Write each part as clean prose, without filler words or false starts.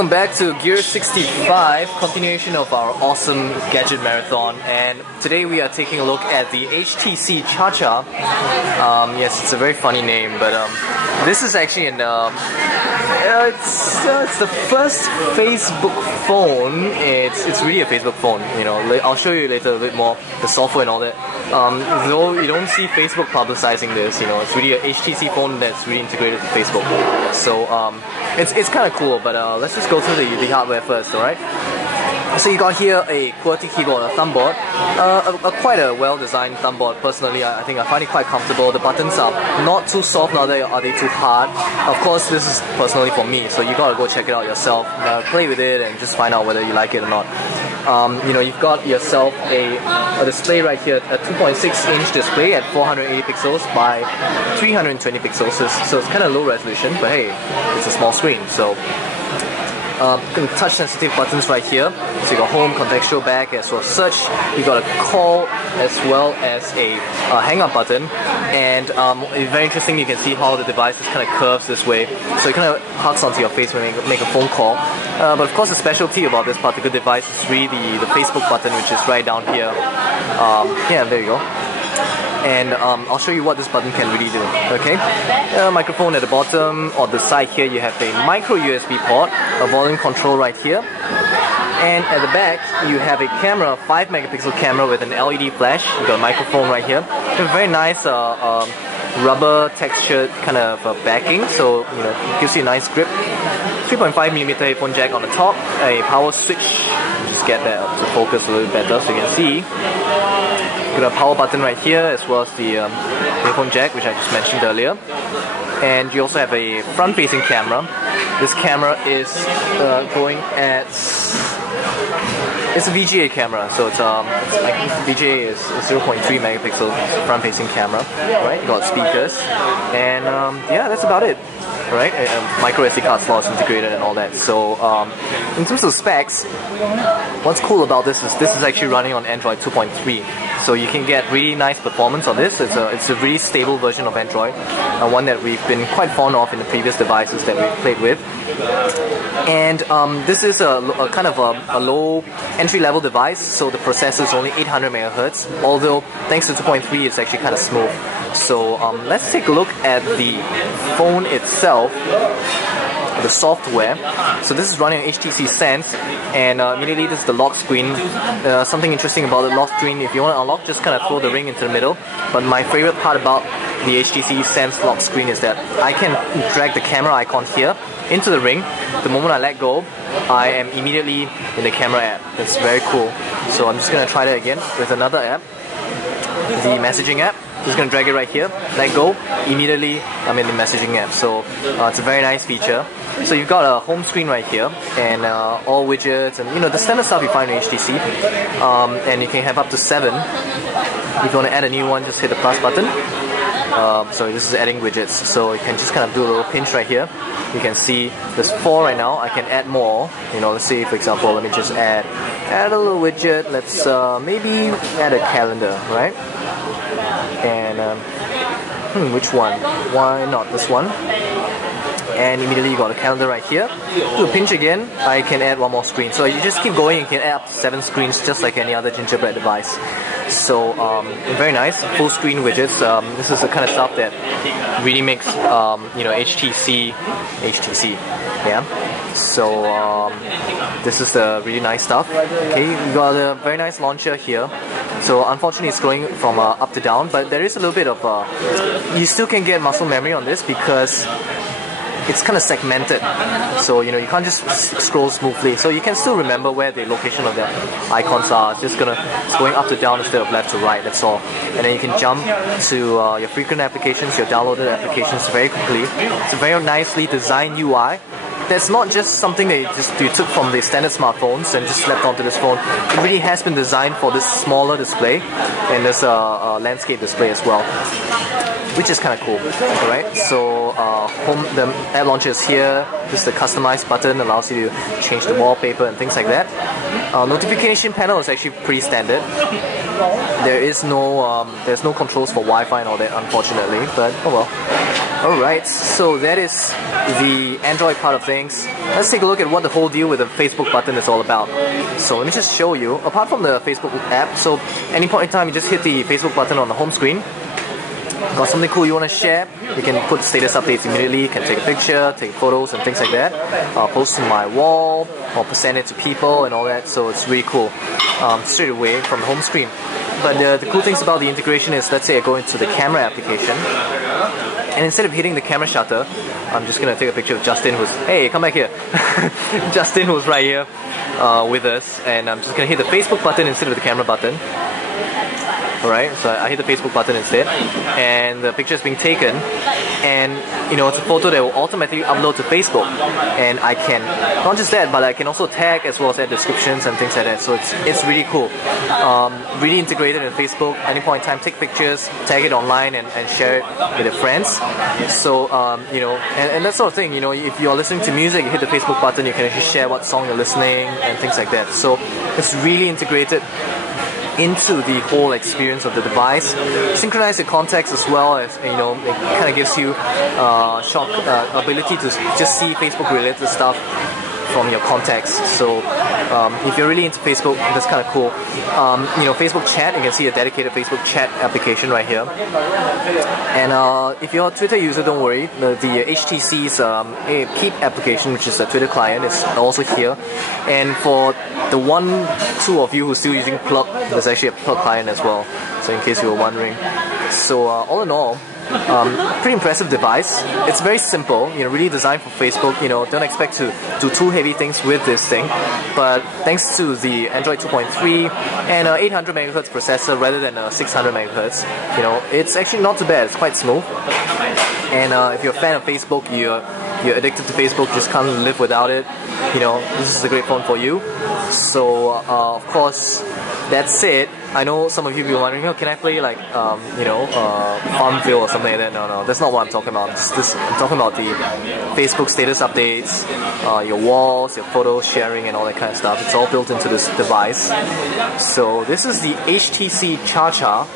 Welcome back to Gear65, continuation of our awesome gadget marathon, and today we are taking a look at the HTC ChaCha. Yes, it's a very funny name, but this is actually it's the first Facebook phone. It's really a Facebook phone. You know, I'll show you later a bit more the software and all that. Though you don't see Facebook publicizing this, you know, it's really a HTC phone that's really integrated to Facebook. So it's kind of cool, but let's just go through the hardware first, alright? So you got here a QWERTY keyboard, a thumb board, quite a well-designed thumb board. Personally, I think I find it quite comfortable. The buttons are not too soft, neither are they too hard. Of course, this is personally for me, so you gotta go check it out yourself. Play with it and just find out whether you like it or not. You know, you've got yourself a display right here, a 2.6-inch display at 480 pixels by 320 pixels. So it's kind of low resolution, but hey, it's a small screen. So touch sensitive buttons right here. So you got home, contextual back, as well as search. You got a call as well as a hang up button. And very interesting, you can see how the device is kind of curves this way. So it kind of hugs onto your face when you make a phone call. But of course, the specialty about this particular device is really the Facebook button, which is right down here. Yeah, there you go. And I'll show you what this button can really do. Okay, microphone at the bottom. On the side here, you have a micro USB port, a volume control right here, and at the back you have a camera, 5 megapixel camera with an LED flash. You got a microphone right here. You have a very nice rubber textured kind of backing, so you know, it gives you a nice grip. 3.5mm headphone jack on the top, a power switch. Just get that to focus a little better so you can see. Got a power button right here, as well as the headphone jack, which I just mentioned earlier. And you also have a front-facing camera. This camera is going at... It's a VGA camera, so it's like VGA is 0.3 megapixel front-facing camera. Right? You got speakers, and yeah, that's about it. Right? Micro SD card slots integrated and all that. So in terms of specs, what's cool about this is actually running on Android 2.3. So you can get really nice performance on this. It's a really stable version of Android, one that we've been quite fond of in the previous devices that we've played with. And this is a kind of a low entry-level device, so the processor is only 800 MHz, although thanks to 2.3 it's actually kind of smooth. So let's take a look at the phone itself, the software. So this is running on HTC Sense, and immediately this is the lock screen. Something interesting about the lock screen, if you want to unlock, just kind of throw the ring into the middle. But my favorite part about the HTC Sense lock screen is that I can drag the camera icon here into the ring. The moment I let go, I am immediately in the camera app. That's very cool. So I'm just going to try that again with another app, the messaging app. Just going to drag it right here, let go, immediately I'm in the messaging app. So it's a very nice feature. So you've got a home screen right here, and all widgets, and you know, the standard stuff you find in HTC. And you can have up to 7. If you want to add a new one, just hit the plus button. So this is adding widgets, so you can just kind of do a little pinch right here. You can see there's 4 right now. I can add more. You know, let's say for example, let me just add a little widget. Let's maybe add a calendar, right? And which one? Why not this one? And immediately you got a calendar right here. Do a pinch again, I can add one more screen. So you just keep going, you can add up to 7 screens just like any other gingerbread device. So very nice, full screen widgets. This is the kind of stuff that really makes you know, HTC, yeah. So this is the really nice stuff. Okay, you got a very nice launcher here. So unfortunately it's going from up to down, but there is a little bit of you still can get muscle memory on this because it's kind of segmented, so you know, you can't just scroll smoothly, so you can still remember where the location of the icons are. It's just it's going up to down instead of left to right, that's all. And then you can jump to your frequent applications, your downloaded applications very quickly. It's a very nicely designed UI. That's not just something that you took from the standard smartphones and just slapped onto this phone. It really has been designed for this smaller display, and there's a landscape display as well, which is kind of cool. Alright, so the app launcher is here. This is the customize button, allows you to change the wallpaper and things like that. Notification panel is actually pretty standard. There's no controls for Wi-Fi and all that, unfortunately, but oh well. Alright, so that is the Android part of things. Let's take a look at what the whole deal with the Facebook button is all about. So let me just show you. Apart from the Facebook app, so any point in time you just hit the Facebook button on the home screen. Got something cool you want to share, you can put status updates immediately, you can take a picture, take photos and things like that. Post to my wall, or present it to people and all that, so it's really cool. Straight away from the home screen. But the cool things about the integration is, let's say I go into the camera application, and instead of hitting the camera shutter, I'm just going to take a picture of Justin who's, hey, come back here. Justin who's right here with us, and I'm just going to hit the Facebook button instead of the camera button. Alright, so I hit the Facebook button instead, and the picture is being taken, and you know, it's a photo that will automatically upload to Facebook, and I can, not just that, but I can also tag as well as add descriptions and things like that, so it's really cool. Really integrated in Facebook, any point in time, take pictures, tag it online and share it with your friends. So, you know, and that sort of thing, you know, if you're listening to music, you hit the Facebook button, you can actually share what song you're listening and things like that. So, it's really integrated into the whole experience of the device. Synchronize your contacts as well, as you know, it kind of gives you ability to just see Facebook related stuff from your contacts. So if you're really into Facebook, that's kind of cool. You know, Facebook Chat, you can see a dedicated Facebook Chat application right here. And if you're a Twitter user, don't worry, the HTC's Keep application, which is a Twitter client, is also here. And for the 1-2 of you who's still using Plug, there's actually a Plug client as well, so in case you were wondering. So all in all, pretty impressive device. It's very simple, you know, really designed for Facebook. You know, don't expect to do too heavy things with this thing, but thanks to the Android 2.3 and 800 MHz processor rather than 600 MHz, you know, it's actually not too bad. It's quite smooth. And if you're a fan of Facebook, you're addicted to Facebook, just can't live without it, you know, this is a great phone for you. So of course, that's it. I know some of you will be wondering, oh, can I play like you know, Farmville or something like that? No, that's not what I'm talking about. I'm talking about the Facebook status updates, your walls, your photo sharing and all that kind of stuff. It's all built into this device. So this is the HTC ChaCha.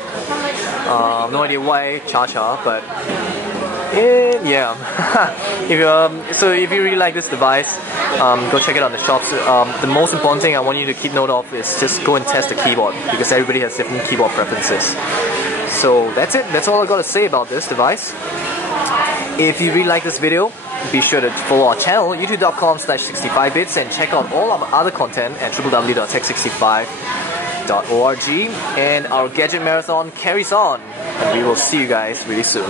No idea why ChaCha, but yeah. So if you really like this device, go check it out in the shops. The most important thing I want you to keep note of is just go and test the keyboard, because everybody has different keyboard preferences. So that's it. That's all I got to say about this device. If you really like this video, be sure to follow our channel, youtube.com/65bits, and check out all our other content at www.tech65.org. And our Gadget Marathon carries on, and we will see you guys really soon.